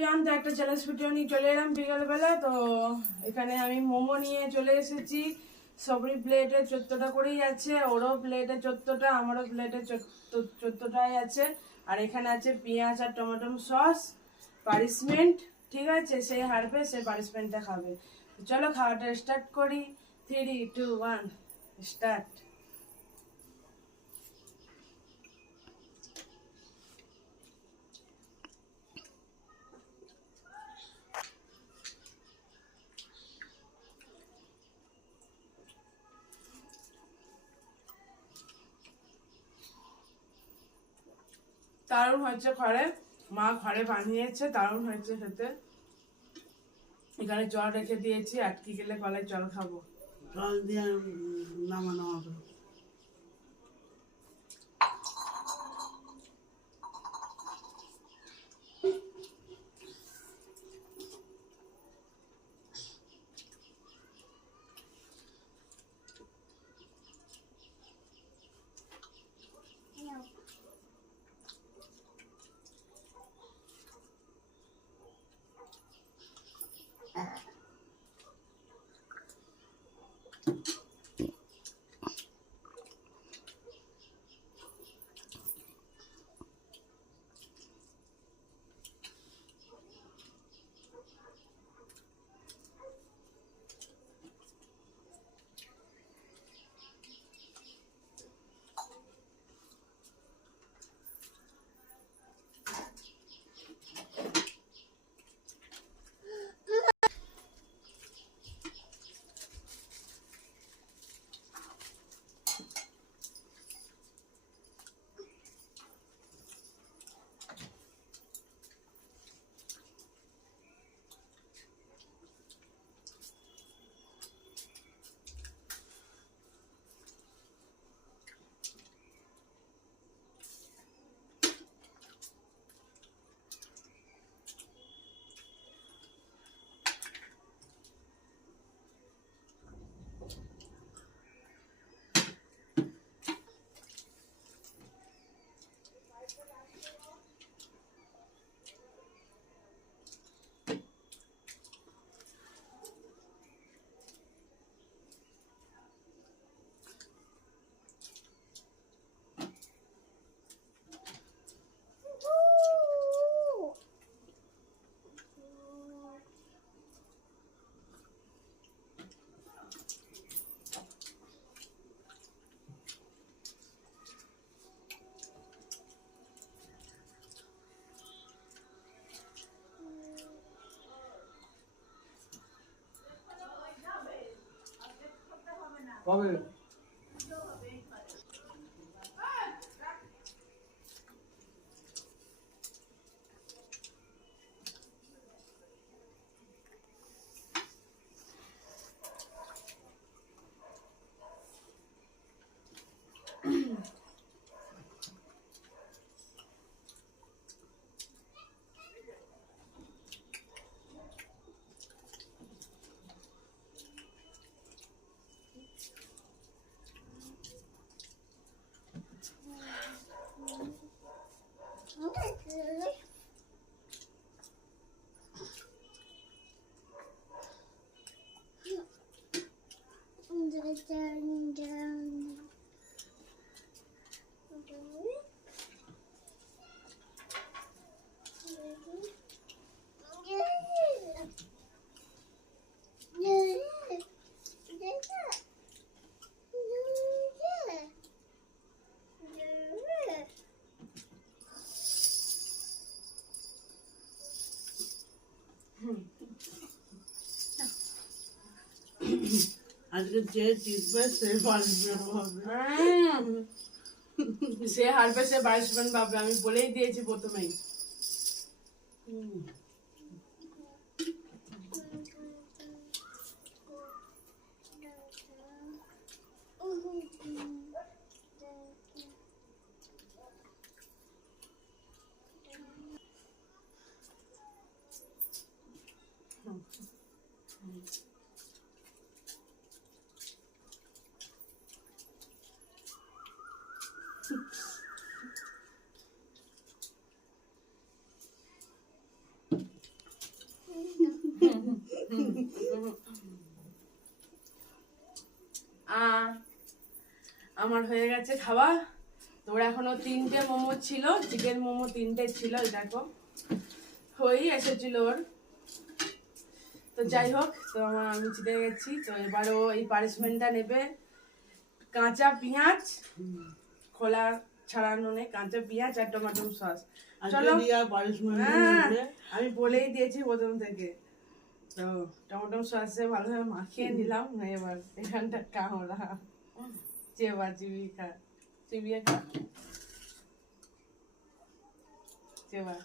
Everyone, তো একটা challenge video নিয়ে চলে এলাম বিকালবেলা। তো এখানে আমি মোমো নিয়ে চলে এসেছি। সবরি প্লেটে 14টা করেই আছে, ওরও প্লেটে 14টা, আমারও প্লেটে 14টাই আছে। আর এখানে আছে পেঁয়াজ আর টমেটো সস, পানিশমেন্ট। ঠিক আছে, সেই হারবে, সে পানিশমেন্টটা খাবে। চলো খাওয়াটা স্টার্ট করি। 3, 2, 1 স্টার্ট। দারুণ হয়েছে ঘরে, মা ঘরে বানিয়েছে, দারুণ হয়েছে খেতে। এখানে জল রেখে দিয়েছি, আটকে গেলে গলায় জল খাবো। জল দিয়ে নামানো হবে। কবে আজকে যে জিতবে সে পানিশমেন্ট হবে। সে হারবে, সে পানিশমেন্ট পাবে, আমি বলেই দিয়েছি প্রথমেই। আমার হয়ে গেছে খাওয়া। তোর এখনো 3টে মোমো ছিল, চিকেন মোমো 3টে ছিল, এই দেখো হয়েই এসেছিল ওর। তো যাই হোক, তো আমি জিতে গেছি। তো এবার ও এই পানিশমেন্টটা নেবে। কাঁচা পেঁয়াজ, খোলা ছাড়ানো নেই, কাঁচা পেঁয়াজ আর টমেটো সস। চলো, হ্যাঁ আমি বলেই দিয়েছি প্রথম থেকে। তো টমেটো সসে ভালোভাবে মাখিয়ে নিলাম। এবার এখানটা কামড়া চেবা চিবি খা, চিবিয়ে খা, চেবা।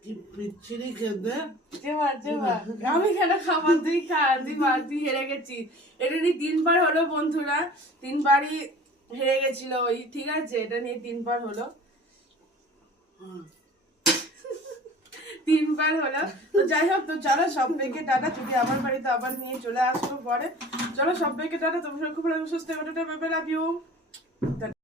কি পিচ্ছিরি খেতে। চেবা চেবা, আমি কেন খাবার? তুই খা, তুই হেরে গেছিস। এটা নিয়ে 3বার হলো বন্ধুরা, 3বারই হেরে গেছিল ওই, ঠিক আছে? এটা নিয়ে 3বার হলো, 3বার হলো। তো যাই হোক, তো চলো সবাইকে টাটা। যদি আমার বাড়িতে আবার নিয়ে চলে আসবো পরে। চলো সবাইকে টাটা, তুমি খুব সুস্থ, লাভ ইউ।